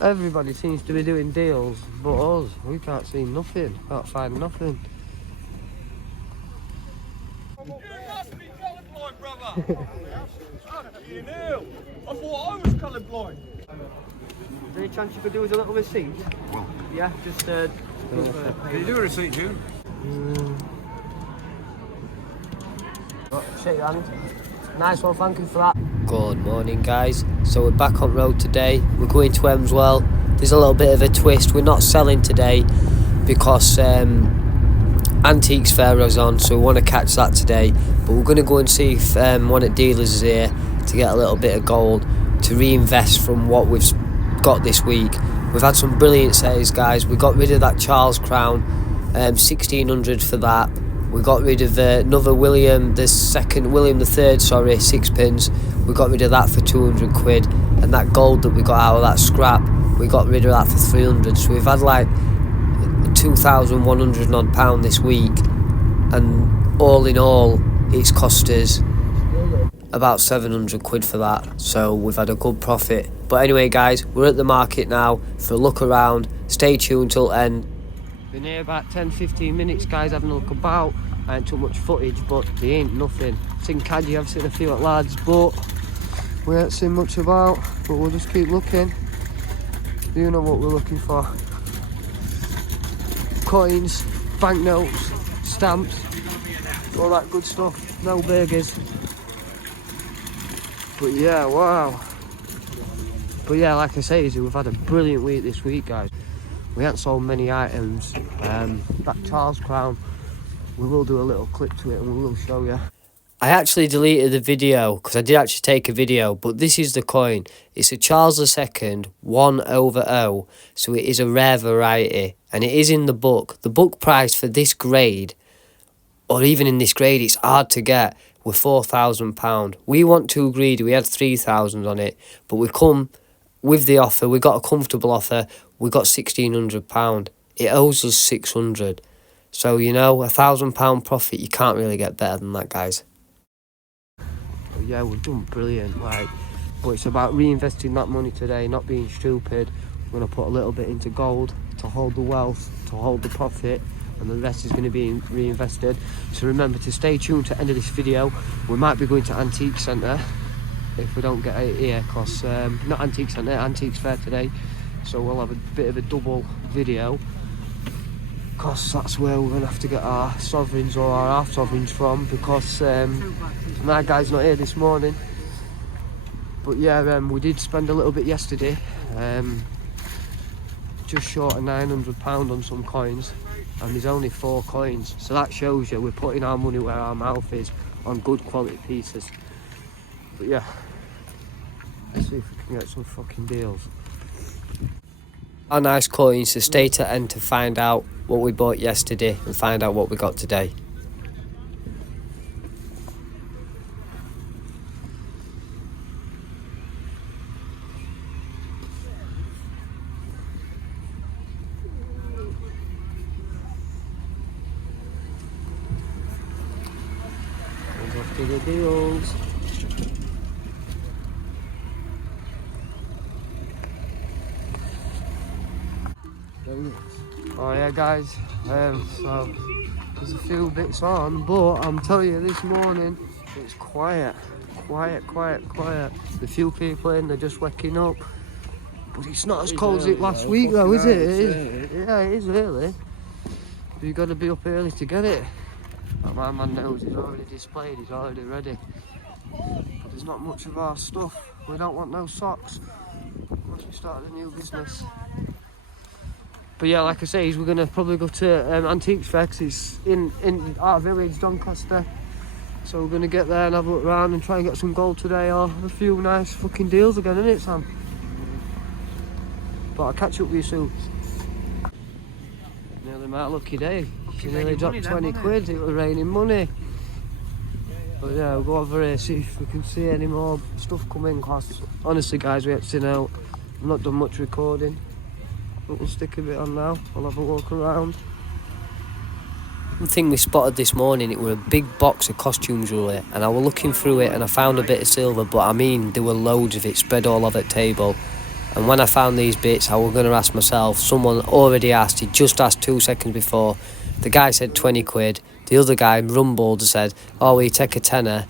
Everybody seems to be doing deals, but us, we can't see nothing, can't find nothing. You must be colourblind, brother! Fucking hell! I thought I was colourblind. Is there any chance you could do us a little receipt? Well, Yeah, just can you do a receipt, June? Shake your hand. Nice one, thank you for that. Good morning, guys. So we're back on road today. We're going to hemswell. There's a little bit of a twist. We're not selling today because Antiques Fair is on, so we want to catch that today. But we're going to go and see if one of the dealers is here to get a little bit of gold to reinvest from what we've got this week. We've had some brilliant sales, guys. We got rid of that Charles crown, 1600 for that. We got rid of another William the third, sorry, sixpence. We got rid of that for 200 quid, and that gold that we got out of that scrap, we got rid of that for 300. So we've had like 2,100 odd pound this week, and all in all, it's cost us about 700 quid for that. So we've had a good profit. But anyway, guys, we're at the market now for a look around. Stay tuned till end. Been here about 10-15 minutes, guys, having a look about. I ain't too much footage, but there ain't nothing. Seen Caddy, I've seen a few at lads, but we ain't seen much about. But we'll just keep looking. You know what we're looking for. Coins, banknotes, stamps, all that good stuff. No burgers. But yeah, wow. But yeah, like I say, we've had a brilliant week this week, guys. We haven't sold many items. That Charles crown, we will do a little clip to it and we will show you. I actually deleted the video because I did actually take a video, but this is the coin. It's a Charles II 1/0, so it is a rare variety, and it is in the book. The book price for this grade, or even in this grade, it's hard to get, with £4,000. We weren't too greedy, we had 3,000 on it, but we come with the offer, we got a comfortable offer, we got £1,600. It owes us 600. So, you know, £1,000 profit, you can't really get better than that, guys. Oh, yeah, we've done brilliant, like, but it's about reinvesting that money today, not being stupid. We're going to put a little bit into gold to hold the wealth, to hold the profit, and the rest is going to be reinvested. So remember to stay tuned to the end of this video. We might be going to Antique Centre if we don't get it here, because not Antique Centre, Antiques Fair today. So we'll have a bit of a double video, because that's where we're going to have to get our sovereigns or our half sovereigns from, because my guy's not here this morning. But yeah, we did spend a little bit yesterday, just short of £900 on some coins, and there's only 4 coins, so that shows you we're putting our money where our mouth is, on good quality pieces. But yeah, let's see if we can get some fucking deals. Our nice coins, so stay to end to find out what we bought yesterday and find out what we got today. Off to the deals. Oh yeah, guys, so there's a few bits on, but I'm telling you, this morning it's quiet. The few people in, they're just waking up, but it's not as cold as it last week though, is it? Yeah, it is really. But you got to be up early to get it. But my man knows he's already displayed, he's already ready. But there's not much of our stuff. We don't want no socks once we start a new business. But yeah, like I say, we're going to probably go to Antiques Fair, because it's in our village, Doncaster. So we're going to get there and have a look around and try and get some gold today, or a few nice fucking deals again, innit, Sam? But I'll catch up with you soon. Nearly my lucky day. She nearly dropped 20 quid, it was raining money. But yeah, we'll go over here, see if we can see any more stuff come in, because honestly, guys, we haven't seen out. I've not done much recording. But we'll stick a bit on now, we'll have a walk around. One thing we spotted this morning, it was a big box of costume jewellery, and I was looking through it and I found a bit of silver, but I mean, there were loads of it spread all over the table. And when I found these bits, I was going to ask myself. Someone already asked. He just asked 2 seconds before. The guy said 20 quid. The other guy rumbled and said, "Oh, will you take a tenner?"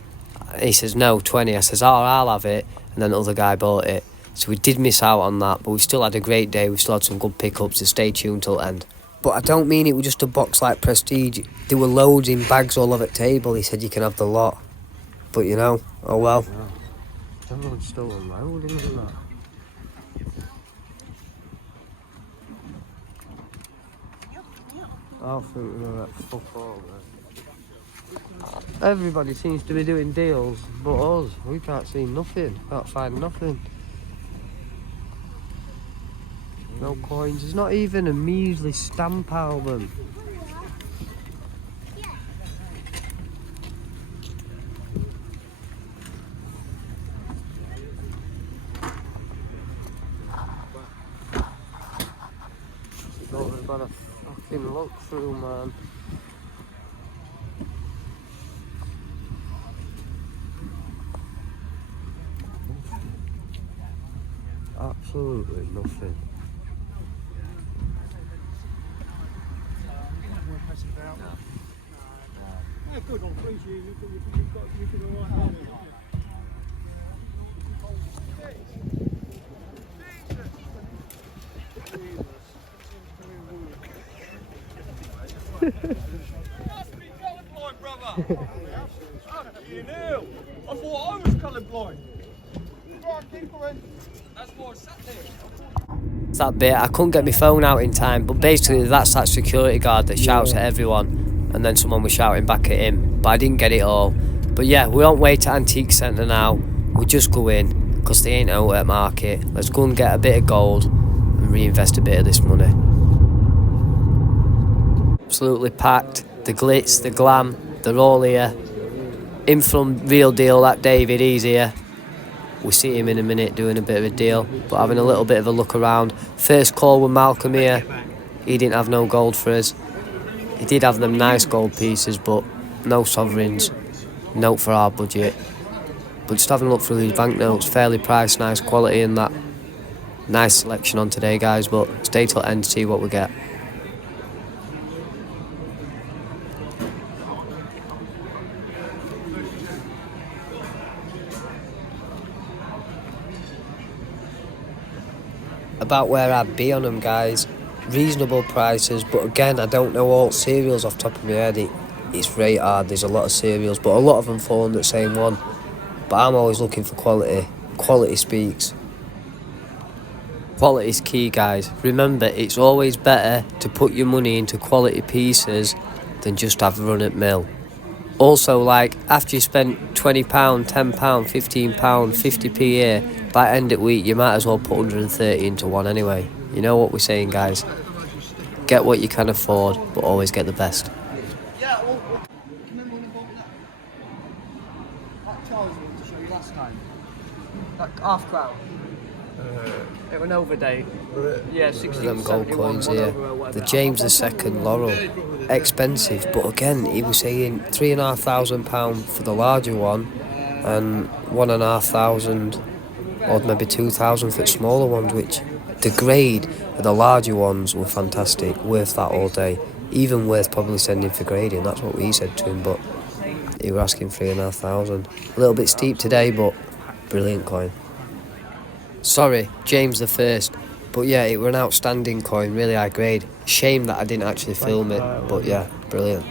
He says, "No, 20. I says, "Oh, I'll have it." And then the other guy bought it. So we did miss out on that, but we still had a great day. We still had some good pickups, so stay tuned till the end. But I don't mean it was just a box like Prestige. There were loads in bags all over the table. He said you can have the lot. But you know, oh well. Yeah. Everyone's still unloading, isn't that? I think we're gonna let fuck all, man. Everybody seems to be doing deals, but us, we can't see nothing. Can't find nothing. No coins. There's not even a measly stamp album. We've got a fucking look through, man. Absolutely nothing. Yeah, good on 3G. You can all right on it. You must be colourblind, brother. Fucking hell. I thought I was colourblind. Right, keep going. That's why I sat there. It's that bit. I couldn't get my phone out in time, but basically that's that security guard that shouts at everyone, and then someone was shouting back at him, but I didn't get it all. But yeah, we're on way to Antique Centre now. We just go in, because they ain't out at market. Let's go and get a bit of gold and reinvest a bit of this money. Absolutely packed. The glitz, the glam, they're all here. In from Real Deal, that David, he's here. We'll see him in a minute doing a bit of a deal, but having a little bit of a look around. First call with Malcolm here. He didn't have no gold for us. He did have them nice gold pieces, but no sovereigns. Note for our budget. But just having a look through these banknotes, fairly priced, nice quality and that. Nice selection on today, guys, but stay till the end to see what we get. About where I'd be on them, guys. Reasonable prices, but again, I don't know all cereals off the top of my head. It's very hard. There's a lot of cereals, but a lot of them fall under the same one. But I'm always looking for quality. Quality speaks. Quality is key, guys. Remember, it's always better to put your money into quality pieces than just have a run at mill. Also, like, after you spent £20, £10, £15, 50p here, by end of week, you might as well put 130 into one anyway. You know what we're saying, guys? Get what you can afford, but always get the best. Yeah, well, remember when I bought that Charles one to show you last time? That half crown. It went over date. Yeah, 16. Them gold coins here. The James II Laurel. Expensive, but again, he was saying £3,500 for the larger one, and £1,500 or maybe 2,000 for the smaller ones, which the grade of the larger ones were fantastic, worth that all day. Even worth probably sending for grading, that's what we said to him, but he was asking 3,500. A little bit steep today, but brilliant coin. Sorry, James I, but yeah, it were an outstanding coin, really high grade. Shame that I didn't actually film it, but yeah, brilliant.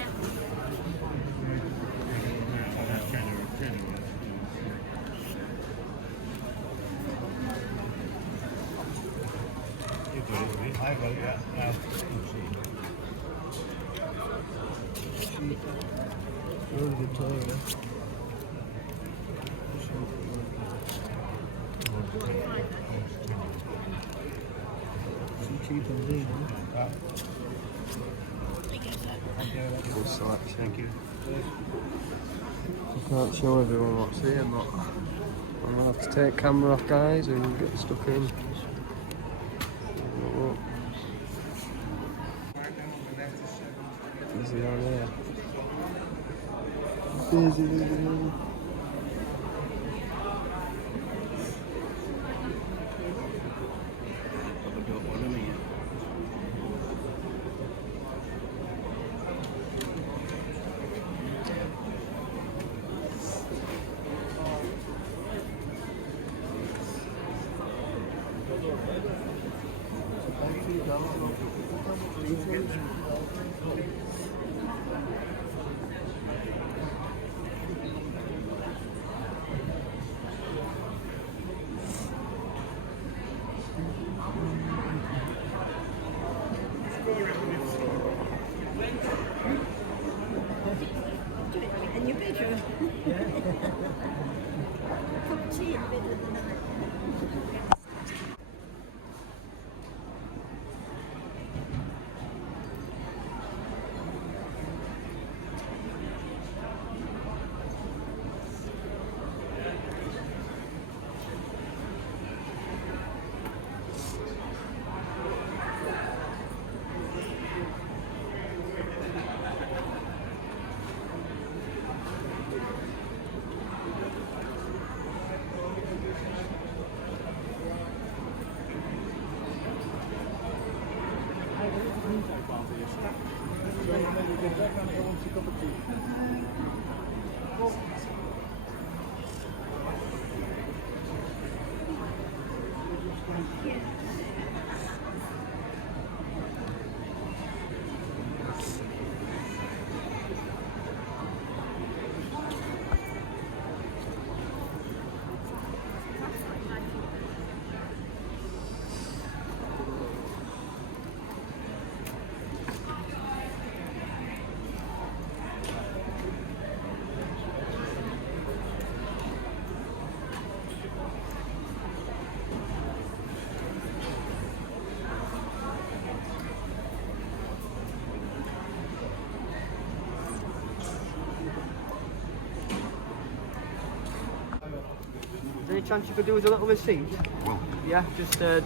Good selection. Thank you. I can't show everyone what's here, but I'm gonna have to take camera off, guys, and get stuck in. Busy on here. Busy. In your bedroom? Cup of tea in the middle of the night. Any chance you could do with a little receipt? Well, Yeah, just can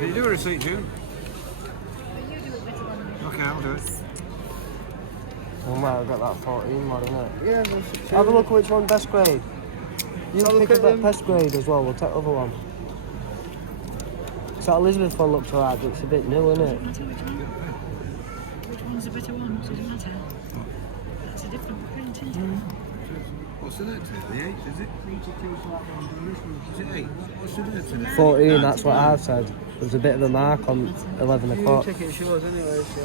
you do a receipt, June? Okay, I'll do it. Oh man, I've got that 14 one, isn't it? Yeah, Have a look at which one best grade. You Have a pick look up at that them. best grade as well, we'll take the other one. So that Elizabeth one looks alright, but it's a bit new, isn't it? Which one's a better one? Doesn't matter. That's a different print, isn't it? What's the date today? The 8th, is it? Is it 8? What's the date today? 14, that's what I've said. There's a bit of a mark on 11 o'clock. Ticket shows anyway, so.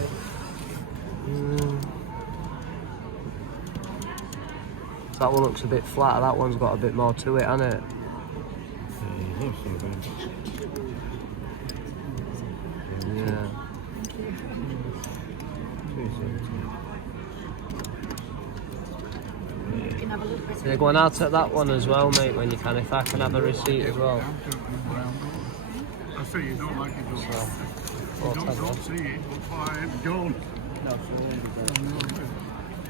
That one looks a bit flatter, that one's got a bit more to it, hasn't it? Yeah. You can have a look at Yeah, go on, I'll take that one as well, mate, when you can, if I can have a receipt as well. I say you don't like it, don't you? I'll You take don't that. see it, but five don't.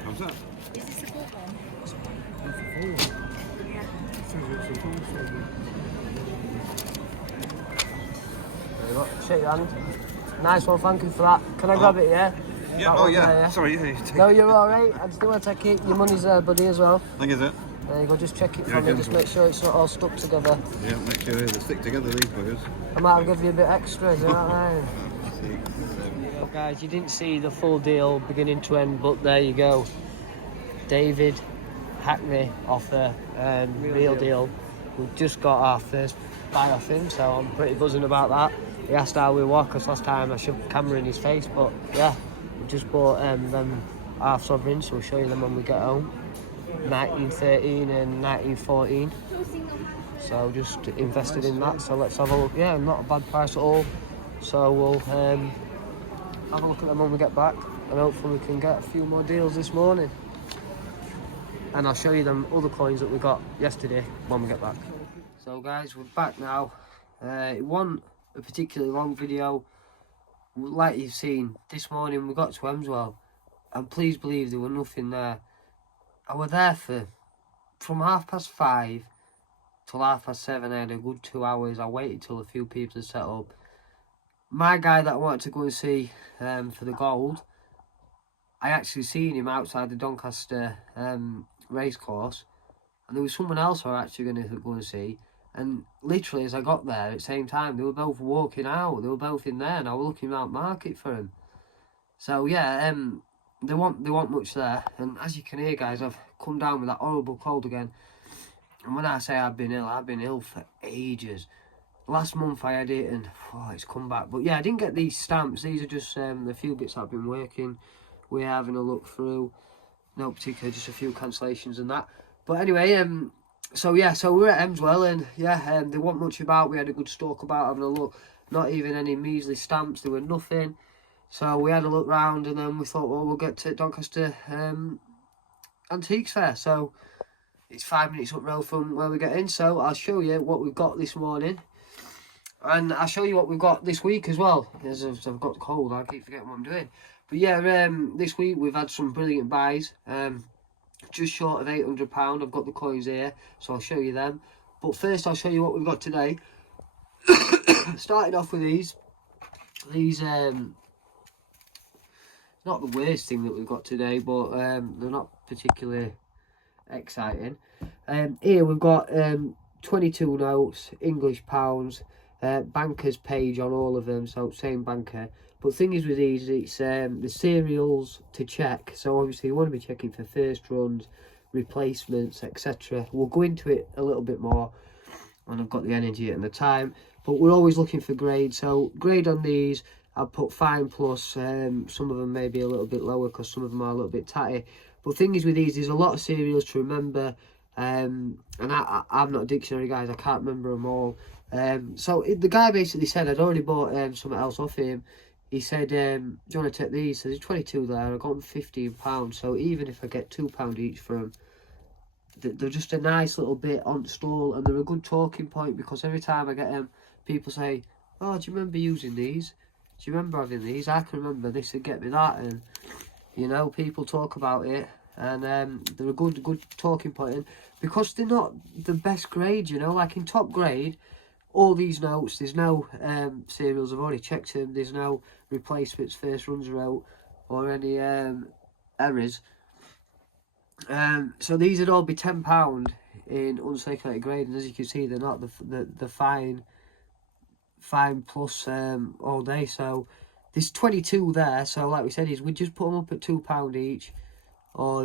How's that? Is this a full one? It says it's a full soldier. There you go. Shake your hand. Nice one, thank you for that. Can I grab it, yeah? Yeah, That oh one yeah. there, Sorry, yeah. You take No, you're alright. I just want to take it. Your money's there, buddy, as well. Thank you, sir. There you go, just check it Yeah, for me, yeah. just make sure it's not all stuck together. Yeah, make sure they stick together, these buggers. I might give you a bit extra, is that right? Well, guys, you didn't see the full deal beginning to end, but there you go. David Hackney offer, real deal. We've just got our first buy off him, so I'm pretty buzzing about that. He asked how we were, because last time I shoved the camera in his face, but yeah, we just bought them half sovereigns, so we'll show you them when we get home. 1913 and 1914. So just invested in that, so let's have a look. Yeah, not a bad price at all. So we'll have a look at them when we get back, and hopefully we can get a few more deals this morning. And I'll show you them other coins that we got yesterday when we get back. So guys, we're back now. It wasn't a particularly long video. Like you've seen, this morning we got to hemswell, and please believe there was nothing there. I was there from 5:30 till 7:30. I had a good 2 hours. I waited till a few people had set up. My guy that I wanted to go and see for the gold, I actually seen him outside the Doncaster racecourse, and there was someone else I was actually going to go and see. And literally, as I got there at the same time, they were both walking out. They were both in there, and I was looking around market for them. So yeah, they want much there. And as you can hear, guys, I've come down with that horrible cold again. And when I say I've been ill for ages. last month I had it and it's come back. But yeah, I didn't get these stamps. These are just the few bits I've been working. We're having a look through. No particular, just a few cancellations and that. But anyway, so yeah, so we're at hemswell, and yeah, there wasn't much about. We had a good stalk about, having a look. Not even any measly stamps. There were nothing. So we had a look round, and then we thought, well, we'll get to Doncaster Antiques Fair. So it's 5 minutes up road from where we get in. So I'll show you what we've got this morning, and I'll show you what we've got this week as well. As I've got the cold, I keep forgetting what I'm doing. But yeah, this week we've had some brilliant buys. Just short of £800. I've got the coins here, so I'll show you them. But first, I'll show you what we've got today. Starting off with these. These not the worst thing that we've got today, but they're not particularly exciting. Here we've got 22 notes, English pounds, banker's page on all of them, so same banker. But thing is with these, it's the serials to check. So obviously you want to be checking for first runs, replacements, etc. We'll go into it a little bit more when I've got the energy and the time. But we're always looking for grade. So grade on these, I'll put fine plus. Some of them may be a little bit lower because some of them are a little bit tatty. But thing is with these, there's a lot of serials to remember. And I'm not a dictionary, guys. I can't remember them all. So the guy basically said I'd already bought something else off him. He said, do you want to take these? So there's 22 there. I got them £15. So even if I get £2 each for them, they're just a nice little bit on stall, and they're a good talking point, because every time I get them, people say, oh, do you remember using these? Do you remember having these? I can remember this would get me that. And, you know, people talk about it, and they're a good talking point. And because they're not the best grade, you know, like in top grade, all these notes, there's no serials, I've already checked them, there's no replacements, first runs are out, or any errors. So these would all be £10 in uncirculated grade, and as you can see, they're not the fine plus all day. So there's 22 there, so like we said, we just put them up at £2 each, or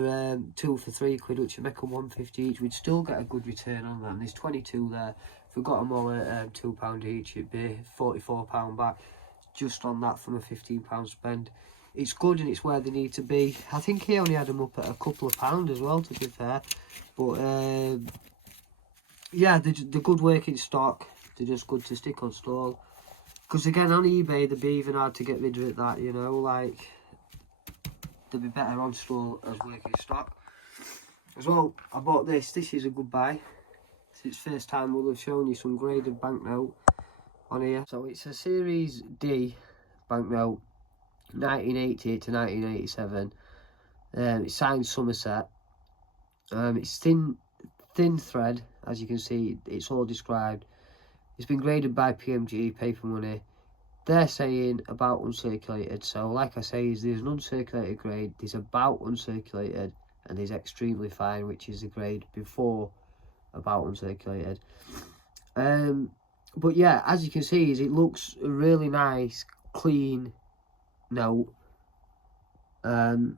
2 for £3, which would make them £1.50 each. We'd still get a good return on them. There's 22 there. If we got them all at £2 each, it'd be £44 back just on that from a £15 spend. It's good, and it's where they need to be. I think he only had them up at a couple of pounds as well, to be fair. But yeah, they're good working stock. They're just good to stick on stall. Because again, on eBay, they'd be even hard to get rid of it, that, you know, like, they'd be better on stall as working stock. As well, I bought this. This is a good buy. It's first time we'll have shown you some graded banknote on here. So it's a Series D banknote, 1980 to 1987. It's signed Somerset. It's thin thread, as you can see. It's all described. It's been graded by PMG, Paper Money. They're saying about uncirculated. So like I say, there's an uncirculated grade, there's about uncirculated, and there's extremely fine, which is the grade before about uncirculated. But yeah, as you can see, it looks a really nice, clean note. There's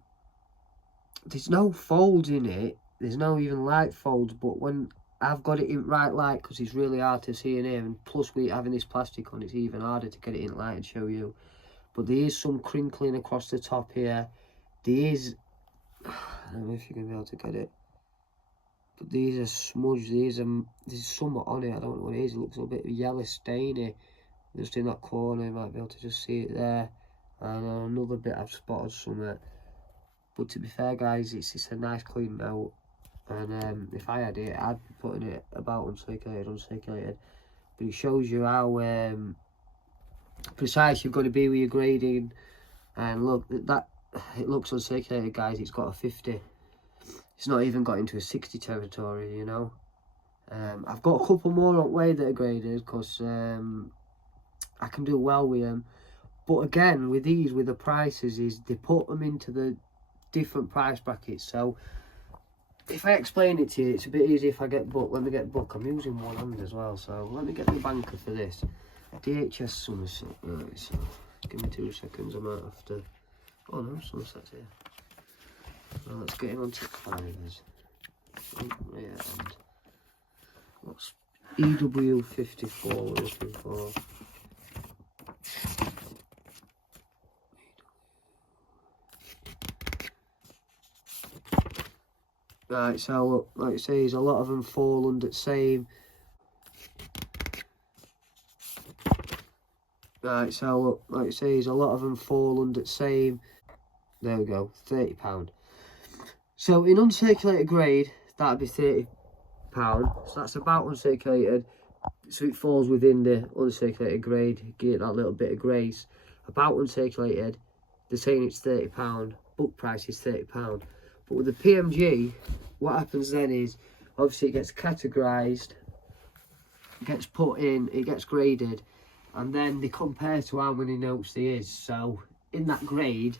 no folds in it. There's no even light folds, but when I've got it in right light, because it's really hard to see in here, and plus we having this plastic on, it's even harder to get it in light and show you. But there is some crinkling across the top here. There is, I don't know if you're going to be able to get it, but these are smudged. There's some on it, I don't know what it is. It looks a little bit yellow stainy just in that corner. You might be able to just see it there, and another bit I've spotted somewhere. But to be fair, guys, it's a nice clean note, and if I had it, I'd be putting it about uncirculated. But it shows you how precise you're going to be with your grading. And look, that it looks uncirculated, guys. It's got a 50. It's not even got into a 60 territory, you know. I've got a couple more on way that are graded, because I can do well with them. But again, with these, with the prices, is they put them into the different price brackets. So if I explain it to you, it's a bit easier if I get book. Let me get book. I'm using one hand as well, so let me get the banker for this. DHS Somerset. Right, so give me 2 seconds. I might have to. Oh no, Somerset's here. Well, let's get him on tick 5. Yeah, and what's EW54 we're looking for. Right, so look, like I say, a lot of them fall under the same. Right, so look, like I say, a lot of them fall under the same. There we go, £30. So in uncirculated grade, that'd be £30. So that's about uncirculated. So it falls within the uncirculated grade. Get that little bit of grace. About uncirculated, they're saying it's £30. Book price is £30. But with the PMG, what happens then is, obviously it gets categorised, gets put in, it gets graded, and then they compare to how many notes there is. So in that grade,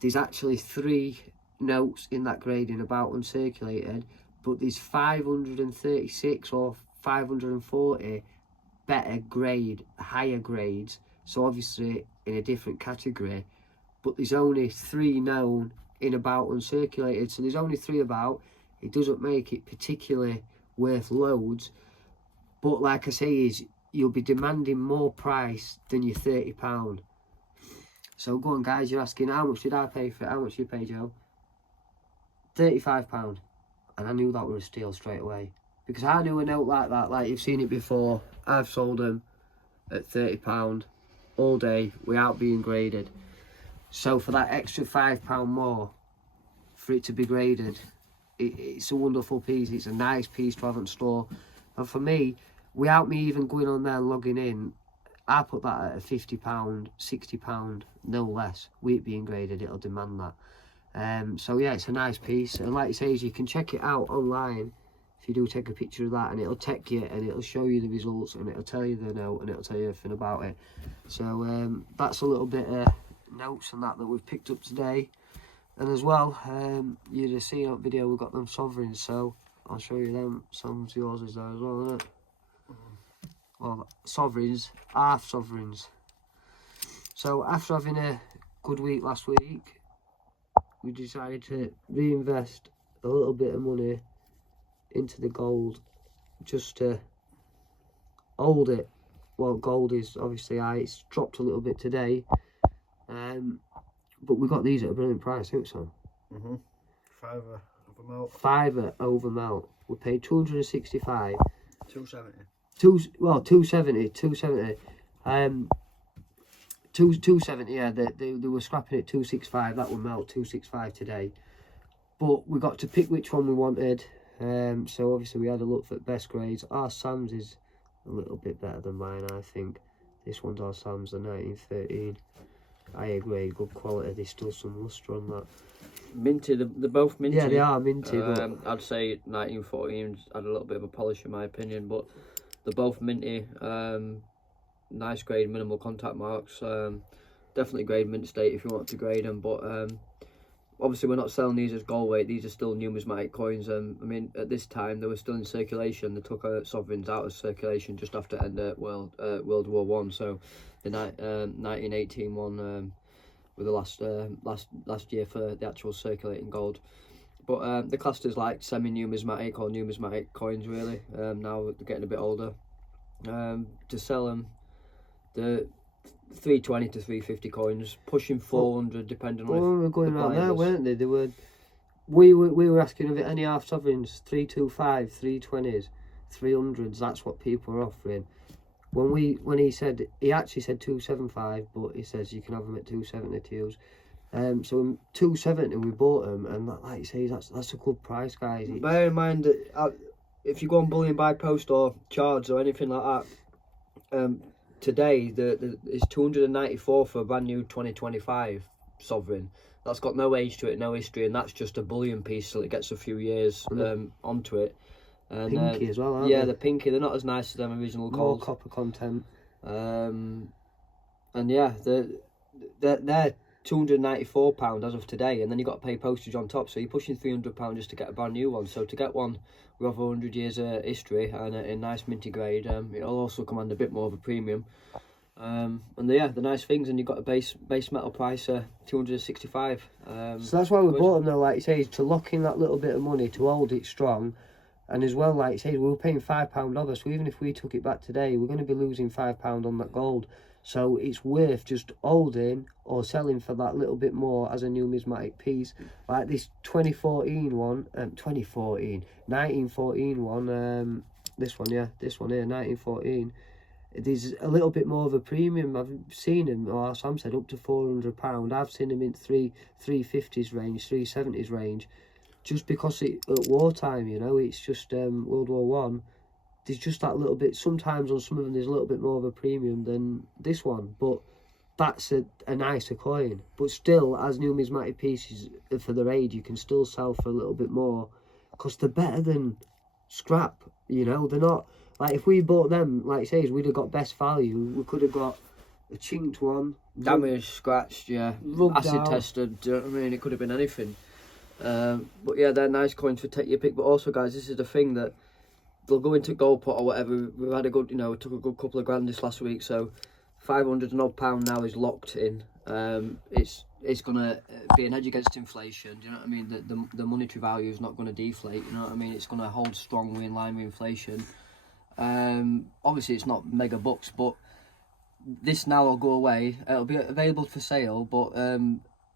there's actually 3 notes in that grade in about uncirculated, but there's 536 or 540 better grade, higher grades, so obviously in a different category, but there's only 3 known in about uncirculated, so there's only 3 about. It doesn't make it particularly worth loads, but like I say, is you'll be demanding more price than your £30. So go on guys, you're asking how much did I pay for it? How much did you pay, Joe? £35. And I knew that was a steal straight away, because I knew a note like that, like you've seen it before, I've sold them at £30 all day without being graded. So for that extra £5 more for it to be graded, it's a wonderful piece. It's a nice piece to have in store. And for me, without me even going on there and logging in, I put that at a £50, £60, no less. With it being graded, it'll demand that. So yeah, it's a nice piece. And like it says, you can check it out online if you do take a picture of that, and it'll take you and it'll show you the results, and it'll tell you the note, and it'll tell you everything about it. So that's a little bit of notes and that we've picked up today. And as well, you'd have seen that video, we've got them sovereigns, so I'll show you them. Some of yours is there as well, isn't it? Well, sovereigns, half sovereigns. So after having a good week last week, we decided to reinvest a little bit of money into the gold, just to hold it. Well, gold is obviously high, it's dropped a little bit today, but we got these at a brilliant price, haven't we, Sam? Fiver over melt. Fiver over melt. We paid 265. 270. 270. 270, yeah, they were scrapping it 265, that would melt 265 today. But we got to pick which one we wanted, so obviously we had a look for best grades. Our Sam's is a little bit better than mine, I think. This one's our Sam's, the 1913. Higher grade, good quality, there's still some lustre on that. Minty, they're both minty. Yeah, they are minty, but I'd say 1914's had a little bit of a polish in my opinion, but they're both minty. Nice grade, minimal contact marks. Definitely grade mint state if you want to grade them, but obviously we're not selling these as gold weight. These are still numismatic coins. I mean, at this time they were still in circulation. They took sovereigns out of circulation just after the end of World War One. So the 1918 one were the last year for the actual circulating gold. But the classed as like semi-numismatic or numismatic coins really. Now they're getting a bit older. To sell them, the 320 to 350 coins, pushing 400 depending on. Well, we were going the around there, buyers. weren't they? They were. We were asking of it any half sovereigns, 325, 320s, 300s. That's what people are offering. When he actually said 275, but he says you can have them at 270 to use. So 270 we bought them, and like you say, that's a good price, guys. Bear in mind that if you go on bullion by post or charge or anything like that, today it's 294 for a brand new 2025 sovereign. That's got no age to it, no history, and that's just a bullion piece, so it gets a few years onto it. And, pinky as well, aren't yeah, they? they're pinky. They're not as nice as them original More gold. copper content. And yeah, they're £294 as of today, and then you've got to pay postage on top, so you're pushing £300 just to get a brand new one. So to get one with over 100 years history and a nice minty grade, it'll also command a bit more of a premium. And yeah, the nice things, and you've got a base metal price 265. So that's why we bought them though, like you say, to lock in that little bit of money, to hold it strong. And as well, like I say, we were paying £5 over, so even if we took it back today, we're going to be losing £5 on that gold. So it's worth just holding or selling for that little bit more as a numismatic piece. Like this 1914 one, this one, yeah, this one here, 1914. There's a little bit more of a premium. I've seen them, or Sam said, up to £400. I've seen them in 350s range, 370s range. Just because it at wartime, you know, it's just World War One. There's just that little bit. Sometimes on some of them, there's a little bit more of a premium than this one, but that's a nicer coin. But still, as numismatic pieces for their age, you can still sell for a little bit more because they're better than scrap. You know, they're not like if we bought them, like it says, we'd have got best value. We could have got a chinked one, Damaged, scratched, yeah, acid out. tested. Do you know what I mean? It could have been anything. But yeah, they're nice coins for take your pick. But also, guys, this is the thing that they'll go into gold pot or whatever. We've had a good, you know, we took a good couple of grand this last week, so 500 and odd pound now is locked in. It's gonna be an edge against inflation. Do you know what I mean? The monetary value is not going to deflate. You know what I mean? It's going to hold strongly in line with inflation. Obviously, it's not mega bucks, but this now will go away. It'll be available for sale, but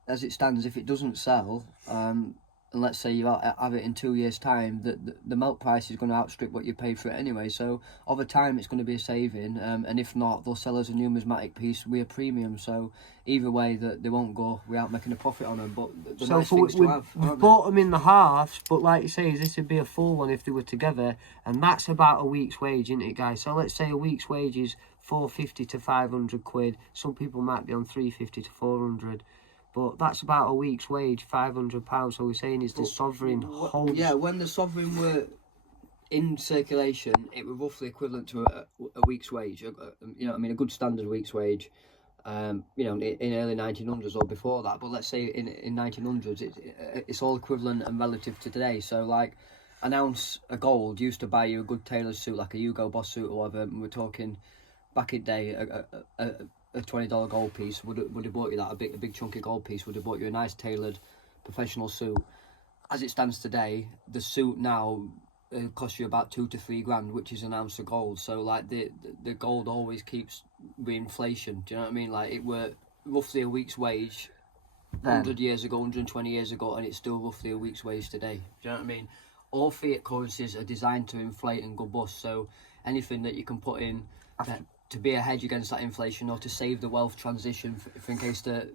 as it stands, if it doesn't sell, and let's say you have it in 2 years' time, the melt price is going to outstrip what you paid for it anyway. So over time, it's going to be a saving, and if not, they'll sell as a numismatic piece with a premium. So either way, that they won't go without making a profit on them. But the So nice things to have, we've aren't bought them in the halves, but like you say, this would be a full one if they were together, and that's about a week's wage, isn't it, guys? So let's say a week's wage is 450 to 500 quid. Some people might be on 350 to 400. But that's about a week's wage, £500. So we're saying is the sovereign holds. Yeah, when the sovereign were in circulation, it was roughly equivalent to a week's wage. You know, I mean, a good standard week's wage. You know, in early 1900s or before that. But let's say in 1900s, it's all equivalent and relative to today. So like, an ounce of gold used to buy you a good tailor's suit, like a Hugo Boss suit or whatever. And we're talking back in day, a $20 gold piece would have bought you that. A big chunky gold piece would have bought you a nice tailored professional suit. As it stands today, the suit now costs you about 2 to 3 grand, which is an ounce of gold. So like the gold always keeps with inflation. Do you know what I mean? Like it were roughly a week's wage 100 years ago, 120 years ago, and it's still roughly a week's wage today. Do you know what I mean? All fiat currencies are designed to inflate and go bust. So anything that you can put in to be a hedge against that inflation, or to save the wealth transition for in case the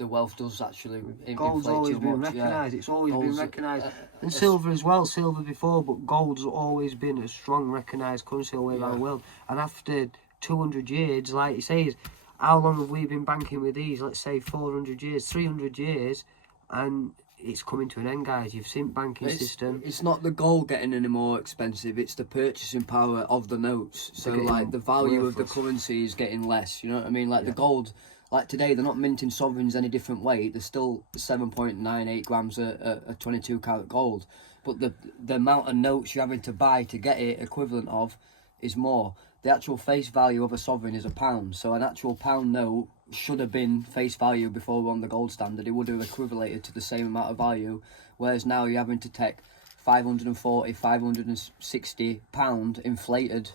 wealth does actually Gold's inflate always too been much. recognised. Yeah. It's always been Gold's, recognised. And silver as well. Silver before, but gold's always been a strong recognised currency all the way around the world. And after 200 years, like you say, how long have we been banking with these? Let's say 400 years, 300 years, and it's coming to an end, guys. You've seen banking system. It's not the gold getting any more expensive, it's the purchasing power of the notes. So like the value of the currency is getting less, you know what I mean? Like the gold, like today they're not minting sovereigns any different way. They're still 7.98 grams a 22 karat gold, but the amount of notes you're having to buy to get it equivalent of is more. The actual face value of a sovereign is £1, so an actual pound note should have been face value before we're on the gold standard. It would have equivalated to the same amount of value, whereas now you're having to take 540, 560 pound inflated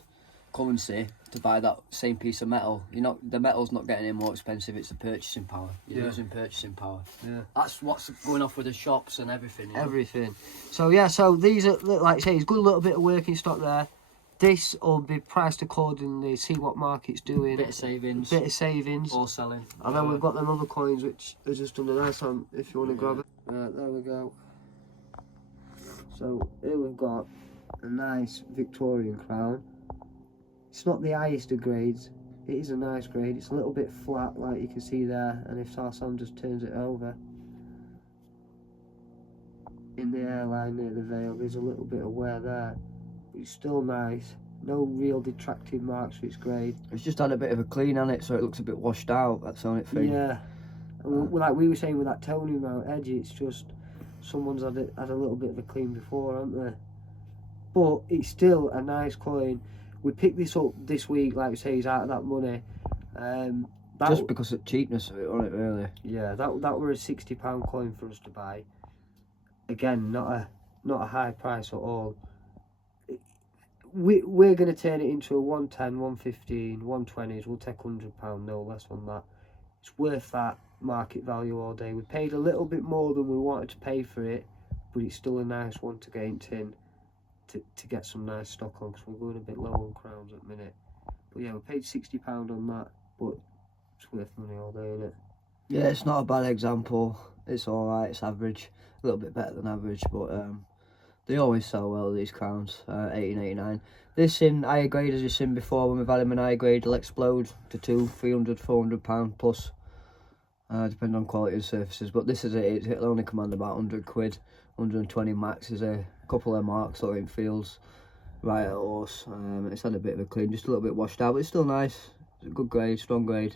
currency to buy that same piece of metal. The metal's not getting any more expensive, it's the purchasing power. You're losing purchasing power. Yeah, that's what's going off with the shops and everything. You know? Everything. So yeah, so these are, like I say, it's good little bit of working stock there. This will be priced accordingly, see what market's doing. Bit of savings. Or selling. And then we've got them other coins which are just under there, so if you want to grab it. There we go. So here we've got a nice Victorian crown. It's not the highest of grades. It is a nice grade. It's a little bit flat, like you can see there. And if Sam just turns it over, in the airline near the veil, there's a little bit of wear there. It's still nice. No real detractive marks for its grade. It's just had a bit of a clean on it, so it looks a bit washed out. That's the only thing. Yeah. Like we were saying with that Tony mount edge, it's just someone's had a little bit of a clean before, haven't they? But it's still a nice coin. We picked this up this week, like I say, he's out of that money. Just because of the cheapness of it, wasn't it, really? Yeah, that were a £60 coin for us to buy. Again, not not a high price at all. We're going to turn it into a 110, 115, 120s. We'll take £100, no less on that. It's worth that market value all day. We paid a little bit more than we wanted to pay for it, but it's still a nice one to get in tin to get some nice stock on, because we're going a bit low on crowns at the minute. But yeah, we paid £60 on that, but it's worth money all day, isn't it? Yeah, it's not a bad example. It's alright, it's average. A little bit better than average, but they always sell well, these crowns. 18.89. This in higher grade, as you've seen before, when we've had them in higher grade, will explode to £200, £300, £400 plus, depending on quality of surfaces. But this is it, it'll only command about £100, 120 max. Is a couple of marks or in fields, right at horse. It's had a bit of a clean, just a little bit washed out, but it's still nice. It's a good grade, strong grade.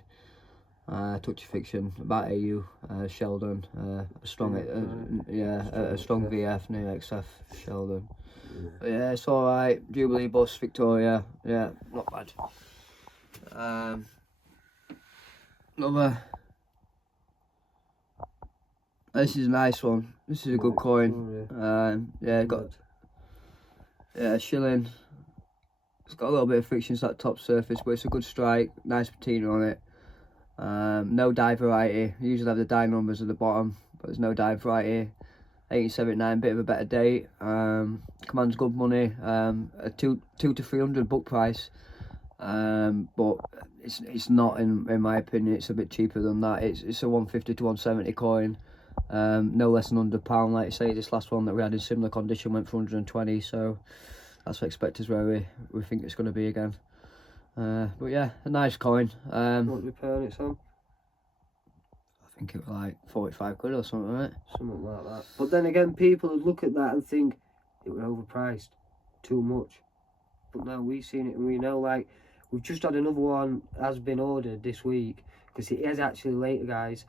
Touch of fiction, about AU, Sheldon, a strong, a strong VF, new XF, Sheldon. But yeah, it's alright. Jubilee bus, Victoria, yeah, not bad. Another. This is a nice one. This is a good coin. Yeah, got shilling. It's got a little bit of friction to that top surface, but it's a good strike. Nice patina on it. No die variety. You usually have the die numbers at the bottom, but there's no die variety. 1879, bit of a better date. Commands good money. A 200 to 300 book price. But it's not, in my opinion. It's a bit cheaper than that. It's a 150 to 170 coin. No less than £100. Like I say, this last one that we had in similar condition went for 120. So that's what I expect is where we think it's going to be again. But yeah, a nice coin. What repair on it's on? I think it was like 45 quid or something, right? Something like that. But then again, people would look at that and think it was overpriced, too much. But now we've seen it and we know, like, we've just had another one has been ordered this week, because it is actually later, guys.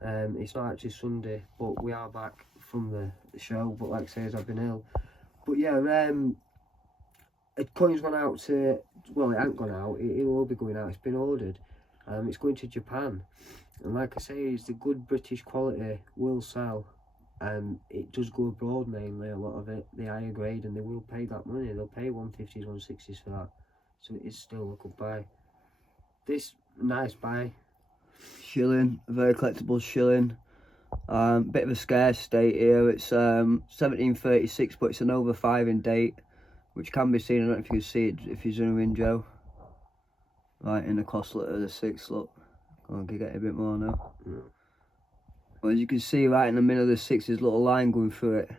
It's not actually Sunday, but we are back from the show. But like I say, I've been ill. But yeah, a coin's gone out to, well, it ain't gone out, it will be going out, it's been ordered. It's going to Japan, and like I say, it's the good British quality will sell, and it does go abroad mainly, a lot of it, the higher grade, and they will pay that money. They'll pay 150s, 160s for that, so it is still a good buy. This, nice buy. Shilling, a very collectible shilling. Bit of a scarce state here. It's 1736, but it's an over 5 in date, which can be seen. I don't know if you can see it if you zoom in, Joe. Right in the costlet of the 6, look. I'll get a bit more now. Yeah. Well, as you can see, right in the middle of the 6, there's a little line going through it.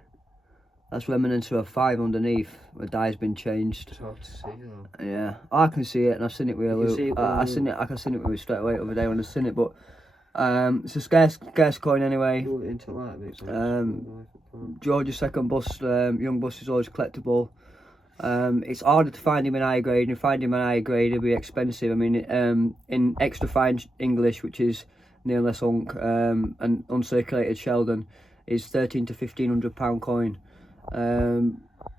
That's remnant of a 5 underneath, where die's been changed. It's hard to see, though. Yeah, I can see it, and I've seen it with a loop. I can see it with straight away over there when I've seen it, but it's a scarce coin anyway. George's second bust, young bust, is always collectible. It's harder to find him in high grade, and find him in high grade it'll be expensive. I mean, in extra fine English, which is near less unk, and uncirculated Sheldon, is £1,300 to £1,500 coin.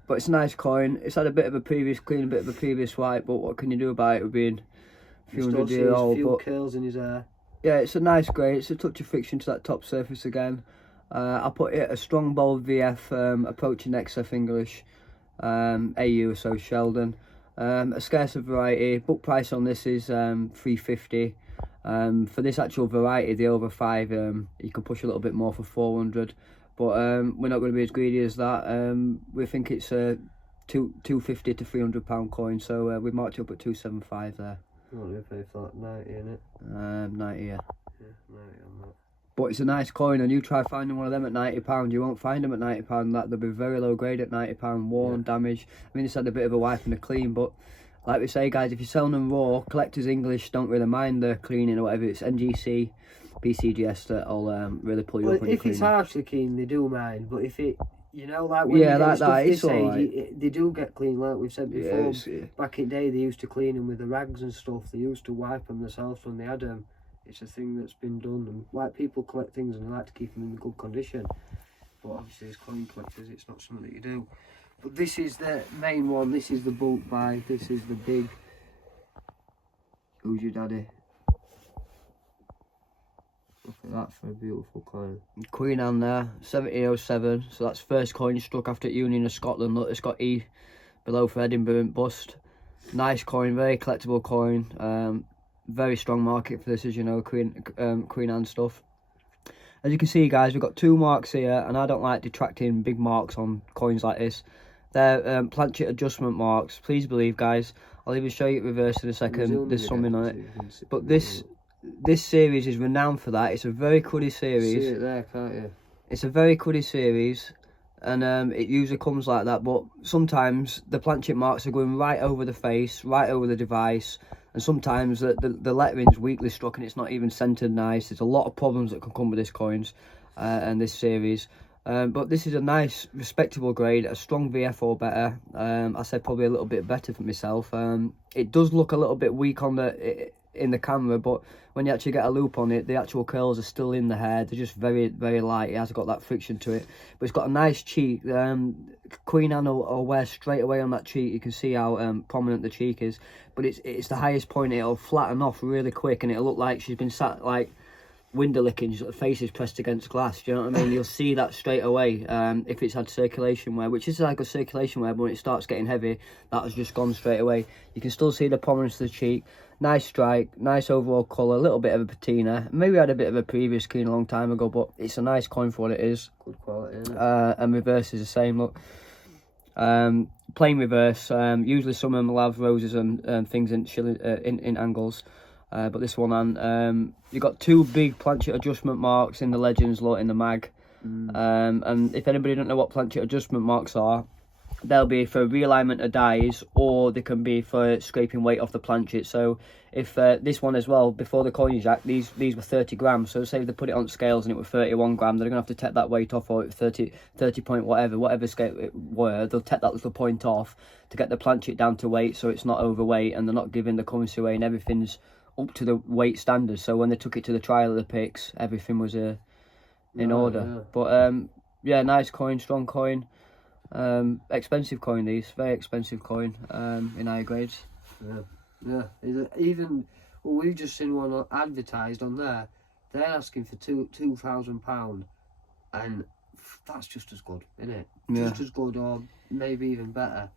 But it's a nice coin. It's had a bit of a previous clean, a bit of a previous white, but what can you do about it with being a few hundred years old? Few curls in his hair. Yeah, it's a nice grade. It's a touch of friction to that top surface again. I'll put it a strong bold VF, approaching XF English. AU, so Sheldon. A scarcer variety. Book price on this is £350. For this actual variety, the over 5, you can push a little bit more for 400. But we're not going to be as greedy as that. We think it's a £250 to £300 coin, so we marked it up at 275 there. What do we pay for that? 90, innit? 90, yeah. Yeah, 90 on that. But it's a nice coin, and you try finding one of them at £90, you won't find them at £90. That they'll be very low grade at £90, worn, damaged. I mean, it's had a bit of a wipe and a clean, but like we say, guys, if you're selling them raw, collectors English don't really mind the cleaning or whatever. It's NGC, BCGS that'll really pull you up when you're cleaning. If it's harshly clean, they do mind, but if it, you know, like when yeah, you like get that, this it's alright. they do get clean, like we've said before. Back in the day, they used to clean them with the rags and stuff. They used to wipe them themselves when they had them. It's a thing that's been done, and like people collect things and they like to keep them in good condition. But obviously, as coin collectors, it's not something that you do. But this is the main one. This is the bulk buy. This is the big. Who's your daddy? Look at that for a beautiful coin. Queen Anne there, 1707. So that's first coin struck after Union of Scotland. Look, it's got E below for Edinburgh and bust. Nice coin, very collectible coin. Very strong market for this, as you know, Queen Anne stuff. As you can see, guys, we've got 2 marks here, and I don't like detracting big marks on coins like this. They're planchet adjustment marks. Please believe, guys. I'll even show you it reverse in a second. There's something on it. But this series is renowned for that. It's a very cruddy series. See it there, can't you? It's a very cruddy series, and it usually comes like that. But sometimes the planchet marks are going right over the face, right over the device, and sometimes the lettering's weakly struck and it's not even centered nice. There's a lot of problems that can come with these coins and this series. But this is a nice, respectable grade, a strong VF or better. I said probably a little bit better for myself. It does look a little bit weak on in the camera, but when you actually get a loop on it, the actual curls are still in the hair. They're just very, very light. It hasn't got that friction to it, but it's got a nice cheek. Queen Anne will wear straight away on that cheek. You can see how prominent the cheek is, but it's the highest point. It'll flatten off really quick, and it'll look like she's been sat like window licking. She's got the face is pressed against glass. Do you know what I mean? You'll see that straight away. If it's had circulation wear, which is like a circulation wear, but when it starts getting heavy, that has just gone straight away. You can still see the prominence of the cheek. Nice strike, nice overall colour, a little bit of a patina. Maybe I had a bit of a previous Queen a long time ago, but it's a nice coin for what it is. Good quality, isn't it? And reverse is the same, look. Plain reverse. Usually some of them will have roses and things in angles. But this one, and you've got 2 big planchet adjustment marks in the legends, lot in the mag. And if anybody don't know what planchet adjustment marks are, they'll be for realignment of dies, or they can be for scraping weight off the planchet. So if this one as well, before the coin jack, these were 30 grams. So say they put it on scales and it was 31 grams, they're going to have to take that weight off, or 30 point whatever scale it were, they'll take that little point off to get the planchet down to weight, so it's not overweight, and they're not giving the currency away, and everything's up to the weight standards. So when they took it to the trial of the picks, everything was in order. Yeah. But yeah, nice coin, strong coin. Expensive coin, these very expensive coin in higher grades. Yeah. Even we've just seen one advertised on there. They're asking for £2,000, and that's just as good, isn't it? Yeah. Just as good, or maybe even better.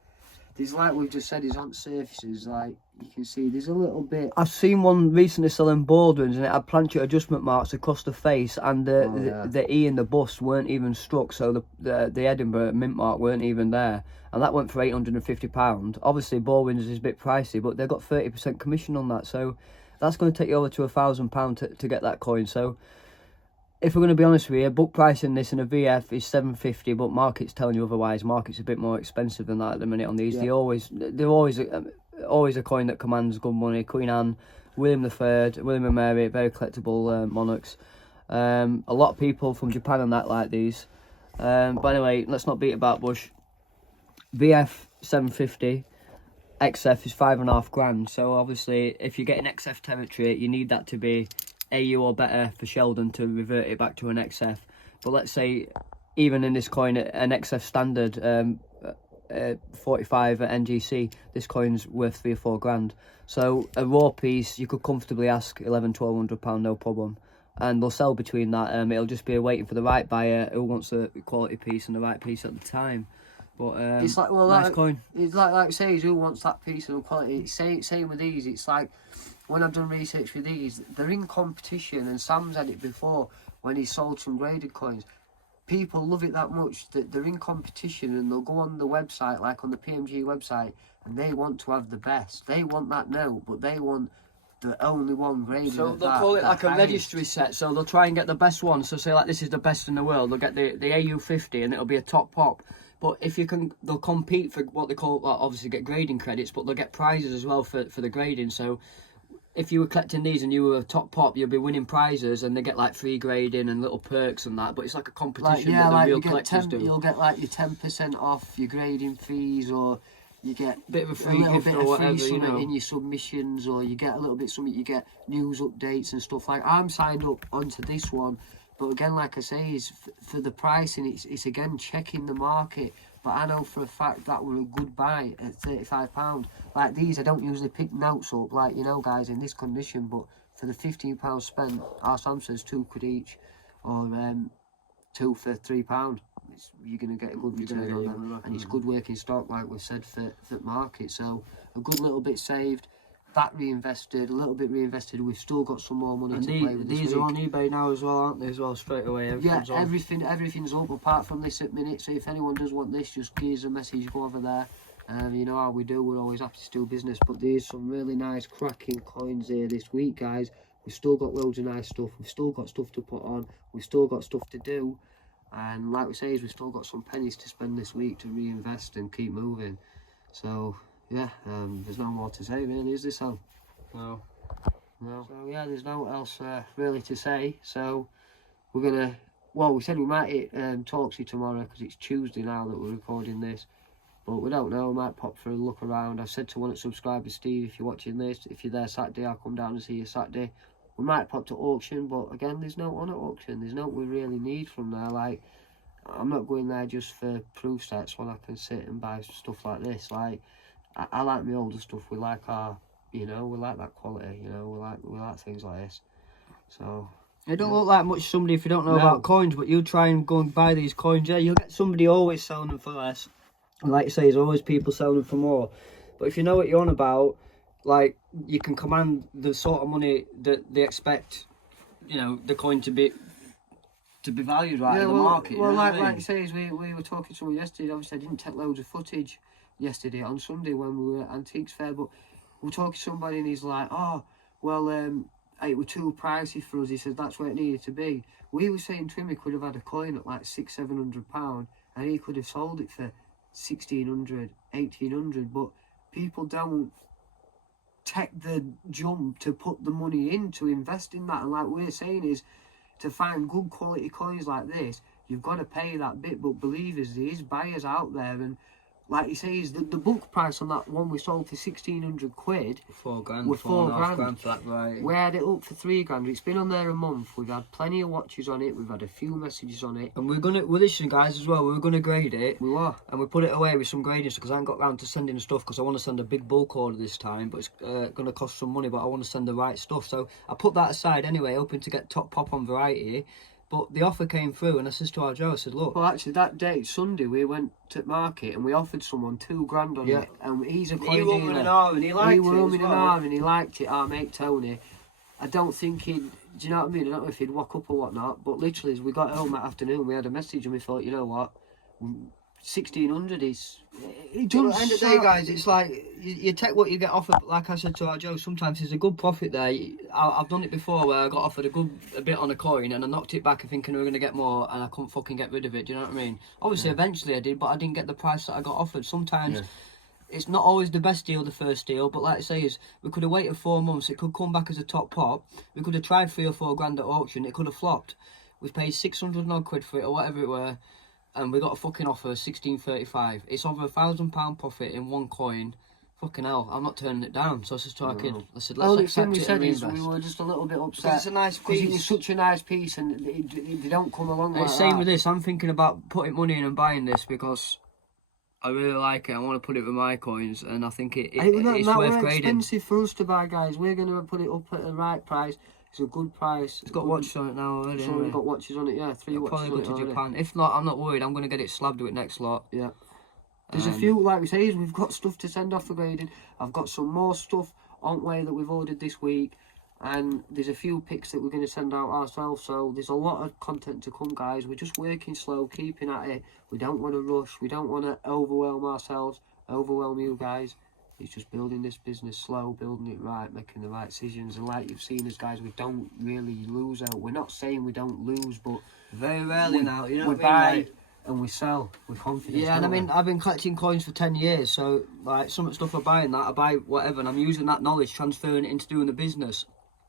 There's, like we've just said, is on surfaces, like you can see there's a little bit. I've seen one recently selling Baldwins, and it had planchet adjustment marks across the face, and the E and the bust weren't even struck, so the Edinburgh mint mark weren't even there, and that went for £850. Obviously Baldwins is a bit pricey, but they've got 30% commission on that, so that's going to take you over to £1,000 to get that coin. So if we're going to be honest with you, book price in this in a VF is $750, but market's telling you otherwise. Market's a bit more expensive than that at the minute on these. Yeah. They're always a coin that commands good money. Queen Anne, William III, William and Mary, very collectible monarchs. A lot of people from Japan and that like these. But anyway, let's not beat about bush. VF $750, XF is £5.5 grand. So obviously, if you get in XF territory, you need that to be AU or better for Sheldon to revert it back to an XF. But let's say even in this coin, an XF standard 45 at NGC, this coin's worth £3 or £4 grand. So a raw piece, you could comfortably ask £1,100-1,200, no problem, and they'll sell between that. It'll just be waiting for the right buyer who wants a quality piece and the right piece at the time. But it's like, well, nice coin. It's like say, who wants that piece of quality? Same with these. It's like, when I've done research for these, they're in competition, and Sam's had it before when he sold some graded coins. People love it that much that they're in competition, and they'll go on the website, like on the PMG website, and they want to have the best. They want that note, but they want the only one graded. So they'll call it like a registry set, so they'll try and get the best one. So say like this is the best in the world, they'll get the AU50 and it'll be a top pop. But if you can, they'll compete for what they call, well, obviously get grading credits, but they'll get prizes as well for the grading. So if you were collecting these and you were a top pop, you'll be winning prizes, and they get like free grading and little perks and that. But it's like a competition that the real collectors do. You'll get like your 10% off your grading fees, or you get a bit of a free gift or whatever, you know, in your submissions, or you get a little bit something. You get news updates and stuff. Like I'm signed up onto this one, but again, like I say, is for the pricing. It's again checking the market. But I know for a fact that were a good buy at £35. Like these, I don't usually pick notes up, like, you know, guys, in this condition. But for the £15 spent, our Sam says £2 each, or 2 for £3. You're going to get a good return on them, and it's good working stock, like we said, for market. So a good little bit saved, that reinvested, a little bit reinvested. We've still got some more money to play with. These are on eBay now as well, aren't they? As well, straight away. Everything's up apart from this at minute. So if anyone does want this, just give us a message. Go over there. You know how we do. We're always happy to do business. But there's some really nice cracking coins here this week, guys. We've still got loads of nice stuff. We've still got stuff to put on. We've still got stuff to do. And like we say, we've still got some pennies to spend this week to reinvest and keep moving. So yeah, there's no more to say really, is there, Sam? No. So yeah, there's no else really to say. So we're gonna, well, we said we might hit Talksy tomorrow because it's Tuesday now that we're recording this, but we don't know. We might pop for a look around. I've said to one of the subscribers, Steve, if you're watching this, if you're there Saturday, I'll come down and see you Saturday. We might pop to auction, but again, there's no on at auction. There's no we really need from there. Like, I'm not going there just for proof sets when I can sit and buy stuff like this. Like, I like my older stuff. We like our, you know, we like that quality. You know, we like things like this. So it don't look like much somebody if you don't know about coins, but you try and go and buy these coins. Yeah, you'll get somebody always selling them for less. And like you say, there's always people selling them for more. But if you know what you're on about, like, you can command the sort of money that they expect, you know, the coin to be valued right in the market. Well, like you say, we were talking to someone yesterday. Obviously, I didn't take loads of footage yesterday on Sunday when we were at Antiques Fair, but we were talking to somebody and he's like, oh, well, it was too pricey for us. He said that's where it needed to be. We were saying to him he could have had a coin at like £600-700 and he could have sold it for 1600, 1800, but people don't take the jump to put the money in to invest in that. And like we're saying is, to find good quality coins like this, you've got to pay that bit. But believe us, there is buyers out there, and like you say, is the book price on that one we sold for £1,600. £4 grand. With £4 grand for that variety. We had it up for £3 grand. It's been on there a month. We've had plenty of watches on it. We've had a few messages on it. And we're listening, guys, as well. We're gonna grade it. We were. And we put it away with some grading stuff because I haven't got round to sending the stuff because I want to send a big bulk order this time, but it's gonna cost some money. But I want to send the right stuff, so I put that aside anyway, hoping to get top pop on variety. But the offer came through, and I said to our Joe, I said, look. Well, actually, that day, Sunday, we went to market and we offered someone £2 grand on it. And he's a coin dealer. He and he liked it. He were umming and ahhing and he liked it, our mate Tony. I don't think he'd, do you know what I mean? I don't know if he'd walk up or whatnot, but literally, as we got home that afternoon, we had a message and we thought, you know what? 1600 is. At the end of the day, guys, it's like you take what you get offered. Like I said to our Joe, sometimes there's a good profit there. I've done it before where I got offered a bit on a coin and I knocked it back thinking we were going to get more and I couldn't fucking get rid of it. Do you know what I mean? Obviously, eventually I did, but I didn't get the price that I got offered. Sometimes it's not always the best deal, the first deal, but like I say, we could have waited 4 months. It could come back as a top pop. We could have tried 3 or 4 grand at auction. It could have flopped. We've paid 600 odd quid for it or whatever it were. And we got a fucking offer, 1635. It's over £1,000 profit in one coin. Fucking hell, I'm not turning it down. So I said to our kid, I said, let's accept it and reinvest. We were just a little bit upset. Because it's a nice piece. It was such a nice piece and they don't come along like that. Same with this. I'm thinking about putting money in and buying this because I really like it. I want to put it with my coins and I think it's worth grading. It's expensive for us to buy, guys. We're going to put it up at the right price. It's a good price. It's got watches on it now already. It's already got watches on it, yeah. 3 watches probably go to Japan. If not, I'm not worried. I'm going to get it slabbed with next lot. Yeah. There's a few, like we say, we've got stuff to send off for grading. I've got some more stuff on way that we've ordered this week. And there's a few pics that we're going to send out ourselves. So there's a lot of content to come, guys. We're just working slow, keeping at it. We don't want to rush. We don't want to overwhelm ourselves, overwhelm you guys. It's just building this business slow, building it right, making the right decisions. And like you've seen us, guys, we don't really lose out. We're not saying we don't lose, but very rarely now, you know we what I mean? buy and we sell with confidence. Yeah, and I mean, I've been collecting coins for 10 years, so like some of the stuff I buy in that, I buy whatever, and I'm using that knowledge, transferring it into doing the business.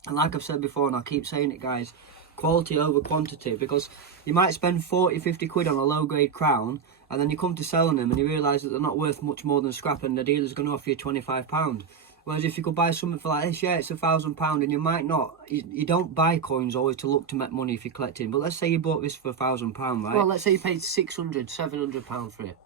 And like I've said before, and I'll keep saying it, guys, quality over quantity, because you might spend 40-50 quid on a low grade crown and then you come to selling them and you realise that they're not worth much more than scrap and the dealer's going to offer you £25. Whereas if you could buy something for like this, yeah, it's £1,000 and you might not, you don't buy coins always to look to make money if you're collecting, but let's say you bought this for £1,000, right? Well, let's say you paid £600, £700 for it.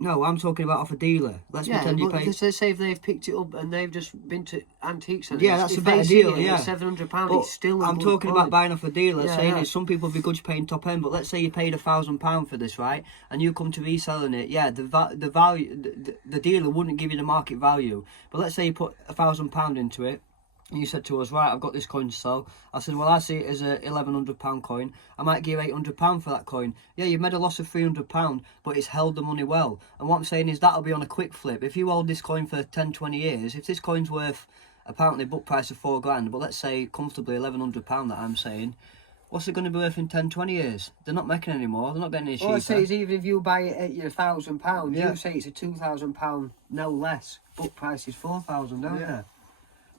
No, I'm talking about off a dealer. Let's pretend you pay. Let's say if they've picked it up and they've just been to antique centres. Yeah, that's a better deal. Yeah, £700. It's still. I'm talking about buying off a dealer. Yeah, Saying some people would be good paying top end, but let's say you paid £1,000 for this, right? And you come to reselling it. Yeah, the value, the dealer wouldn't give you the market value. But let's say you put £1,000 into it. And you said to us, right, I've got this coin to sell. I said, well, I see it as a £1,100 coin. I might give £800 for that coin. Yeah, you've made a loss of £300, but it's held the money well. And what I'm saying is that'll be on a quick flip. If you hold this coin for 10, 20 years, if this coin's worth, apparently, book price of £4,000, but let's say comfortably £1,100 that I'm saying, what's it going to be worth in 10, 20 years? They're not making any more. They're not getting any cheaper. All I say is even if you buy it at your £1,000, Yeah. you say it's a £2,000, no less. Book price is £4,000, don't Yeah. you?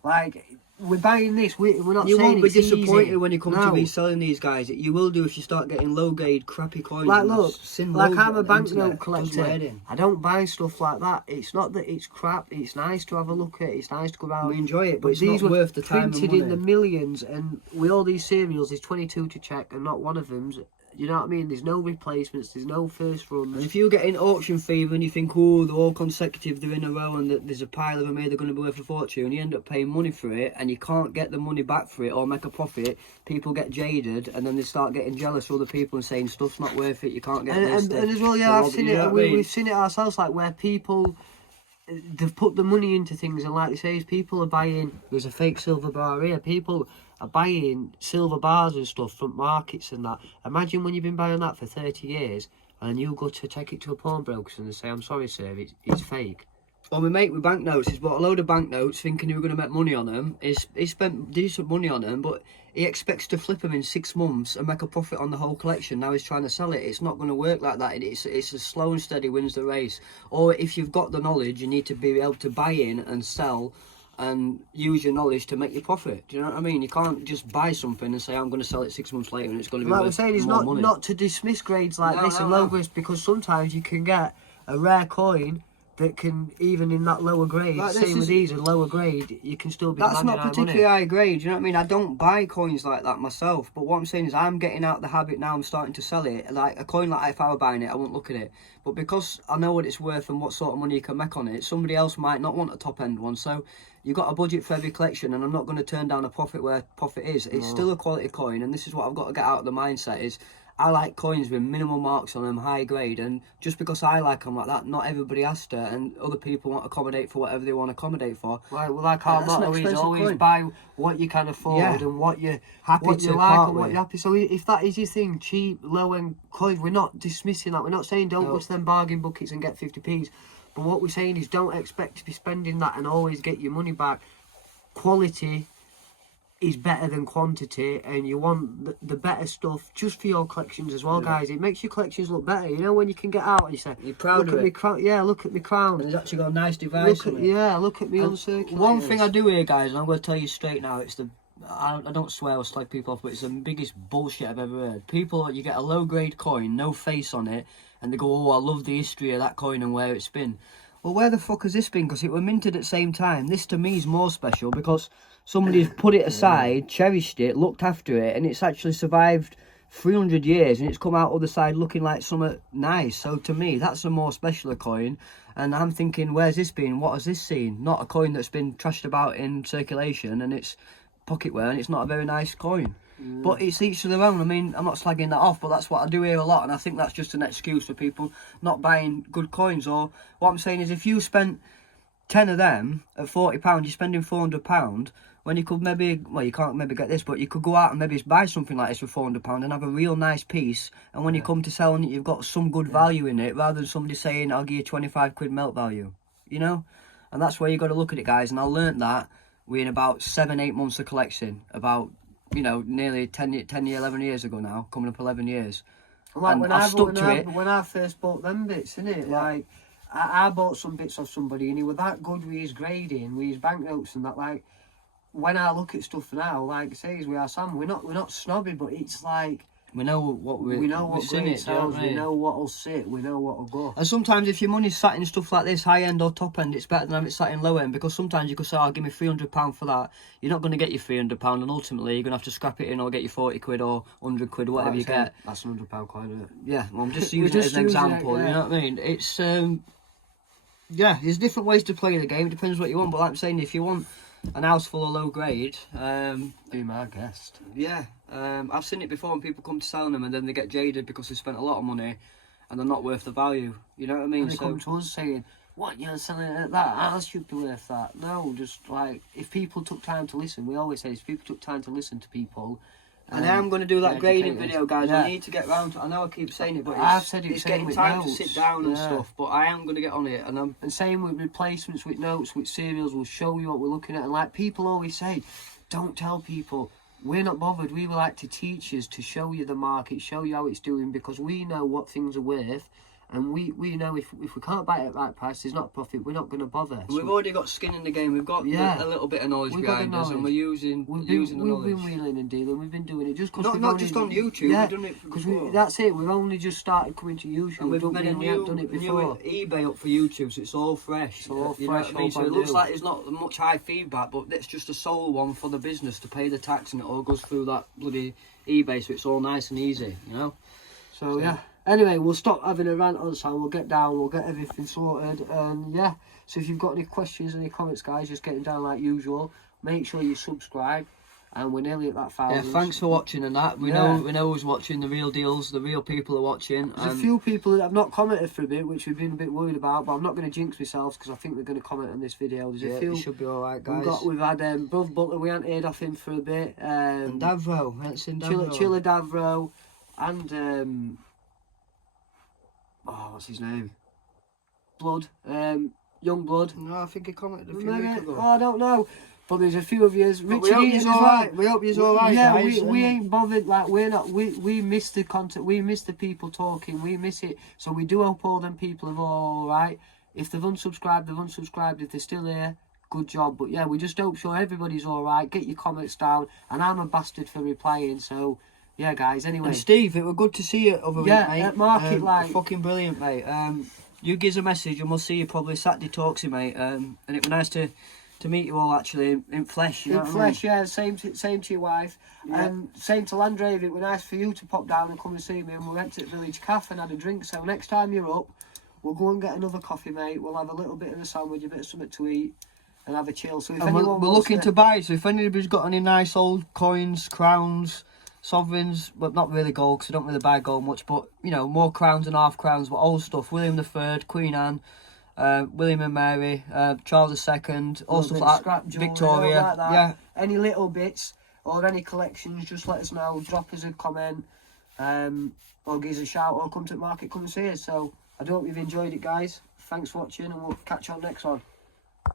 Like, we're buying this, we're not You saying won't be it's disappointed easy. when you come No. to reselling these guys. You will do if you start getting low grade, crappy coins. Like, and look, sin like loads I'm on a the banknote internet. Does my collector. head in. I don't buy stuff like that. It's not that it's crap. It's nice to have a look at. It's nice to go around. We enjoy it, but it's these not were worth the time and printed in the money. millions, and with all these serials, there's 22 to check, and not one of them's. You know what I mean? There's no replacements. There's no first runs. And if you get in auction fever and you think, oh, they're all consecutive, they're in a row, and that there's a pile of them here, they're going to be worth a fortune, you end up paying money for it, and you can't get the money back for it or make a profit. People get jaded, and then they start getting jealous of other people and saying stuff's not worth it. You can't get this. And as well, yeah, I've seen it. We've seen it ourselves, like where people they've put the money into things, and like you say, people are buying. There's a fake silver bar here. People are buying silver bars and stuff from markets and that. Imagine when you've been buying that for 30 years, and you go to take it to a pawnbroker and they say, "I'm sorry, sir, it's fake." Well, my mate with banknotes, he's bought a load of banknotes thinking he was going to make money on them. He spent decent money on them, but he expects to flip them in 6 months and make a profit on the whole collection. Now he's trying to sell it. It's not going to work like that. It's a slow and steady wins the race. Or if you've got the knowledge, you need to be able to buy in and sell and use your knowledge to make your profit. Do you know what I mean? You can't just buy something and say, I'm going to sell it 6 months later and it's going to be Like worth we're saying, it's more money. not to dismiss grades like No, this no, and low no. grades, because sometimes you can get a rare coin that can, even in that lower grade, Like, this same with is- these, a lower grade, you can still be That's demanding not high particularly money. high grade, you know what I mean? I don't buy coins like that myself, but what I'm saying is I'm getting out the habit now, I'm starting to sell it. Like a coin like that, if I were buying it, I wouldn't look at it. But because I know what it's worth and what sort of money you can make on it, somebody else might not want a top end one. So you've got a budget for every collection, and I'm not going to turn down a profit where profit is. It's still a quality coin, and this is what I've got to get out of the mindset is I like coins with minimal marks on them, high grade, and just because I like them like that, not everybody has to, and other people want to accommodate for whatever they want to accommodate for. Like our That's an motto is expensive always coin. buy what you can afford Yeah. and what you're Happy what to you like part and what with. you're happy. So if that is your thing, cheap, low end coins, we're not dismissing that. We're not saying don't No. go to them bargain buckets and get 50p's. But what we're saying is don't expect to be spending that and always get your money back. Quality is better than quantity, and you want the better stuff just for your collections as well, guys. It makes your collections look better. You know, when you can get out and you say, You're proud look of at it. me crown. Yeah, look at me crown. And it's actually got a nice device on it. Look at me And uncirculated. one thing I do here, guys, and I'm going to tell you straight now, it's the I don't swear or slag people off, but it's the biggest bullshit I've ever heard. People, you get a low grade coin, no face on it, and they go, oh, I love the history of that coin and where it's been. Well, where the fuck has this been? Because it were minted at the same time. This to me is more special because somebody's put it aside, cherished it, looked after it, and it's actually survived 300 years and it's come out other side looking like something nice. So to me, that's a more special coin. And I'm thinking, where's this been? What has this seen? Not a coin that's been trashed about in circulation and it's pocketware and it's not a very nice coin. But it's each to their own. I mean, I'm not slagging that off, but that's what I do hear a lot, and I think that's just an excuse for people not buying good coins. Or what I'm saying is, if you spent 10 of them at £40, you're spending £400 when you could maybe, well, you can't maybe get this, but you could go out and maybe buy something like this for £400 and have a real nice piece. And when you come to selling it, you've got some good value in it, rather than somebody saying, I'll give you 25 quid melt value, you know? And that's where you got to look at it, guys. And I learnt that in about 7-8 months of collecting, about, you know, nearly 11 years ago now, coming up 11 years. Like And when I've stuck to it. When I first bought them bits, innit? Like, I bought some bits off somebody and he was that good with his grading, with his banknotes and that. Like, when I look at stuff now, like, say, as we are Sam, we're not snobby, but it's like, We know what we know what we've seen grade it, do you know sells, what I we mean? know what'll sit, we know what'll go. And sometimes if your money's sat in stuff like this, high end or top end, it's better than having it sat in low end, because sometimes you could say, oh, give me £300 for that. You're not going to get your £300, and ultimately you're going to have to scrap it in or get your 40 quid or 100 quid or whatever you get. That's £100 coin, isn't it? Yeah, well, I'm just using it as an example, you know what I mean? It's, yeah, there's different ways to play the game, it depends what you want, but like I'm saying, if you want an house full of low grade, be my guest. yeah, I've seen it before when people come to selling them and then they get jaded because they spent a lot of money and they're not worth the value, you know what I mean? And they come to us saying, what, you're selling it at that? How should be worth that? No, just like, if people took time to listen, we always say, if people took time to listen to people. And I am going to do that grading educated. video, guys. Yeah. I need to get round to, I know I keep saying it, but I've said it's same getting with time to notes. sit down and Yeah. stuff, but I am going to get on it, and I'm... And same with replacements, with notes, with serials, we'll show you what we're looking at. And like people always say, don't tell people. We're not bothered. We would like to teach you, to show you the market, show you how it's doing, because we know what things are worth. And we know if we can't buy it at right price, there's not profit, we're not going to bother. We've already got skin in the game. We've got a little bit of knowledge behind us, and we're using the knowledge. We've been wheeling and dealing. We've been doing it just because Not just on YouTube. Yeah, we've done it before. that's it. We've only just started coming to YouTube. And we've done made we haven't done it before. eBay up for YouTube, so it's all fresh. It's all you fresh, know what I mean? all So it brand looks new. like there's not much high feedback, but that's just a sole one for the business to pay the tax, and it all goes through that bloody eBay, so it's all nice and easy, you know. So yeah. Anyway, we'll stop having a rant on Sam. We'll get down. We'll get everything sorted. And yeah. So if you've got any questions, any comments, guys, just get them down like usual. Make sure you subscribe. And we're nearly at that 1,000. Yeah, thanks for watching and that. We know who's watching, the real deals, the real people are watching. There's a few people that have not commented for a bit, which we've been a bit worried about, but I'm not going to jinx myself because I think they're going to comment on this video. There's a few. It should be alright, guys. We've had Bruv Butler, we haven't heard off him for a bit. And Davro, that's in Davro. Chilla Davro, and what's his name? Blood, Young Blood. No, I think he commented a few Maybe, weeks ago. I don't know. But there's a few of yous. We hope you're alright. We hope you're alright, yeah, guys. we ain't bothered. Like we miss the content. We miss the people talking. We miss it. So we do hope all them people are all alright. If they've unsubscribed, they've unsubscribed. If they're still here, good job. But yeah, we just hope sure everybody's alright. Get your comments down. And I'm a bastard for replying. So yeah, guys. Anyway. And Steve, it was good to see you over week, mate. At market, fucking brilliant, mate. You give us a message, and we'll see you probably Saturday Talksy, mate. And it was nice to meet you all actually in flesh. You know in flesh, yeah. Same to your wife, and same to Landgrave. It was nice for you to pop down and come and see me. And we went to the village cafe and had a drink. So next time you're up, we'll go and get another coffee, mate. We'll have a little bit of a sandwich, a bit of something to eat, and have a chill. So if anyone we're looking to buy. So if anybody's got any nice old coins, crowns, sovereigns, well, not really gold because I don't really buy gold much, but you know, more crowns and half crowns, but old stuff. William III, Queen Anne, William and Mary, Charles II, all stuff like that. Victoria, like that. yeah. Any little bits or any collections, just let us know. Drop us a comment, or give us a shout, or come to the market, come and see us. So I hope you've enjoyed it, guys. Thanks for watching, and we'll catch you on next one.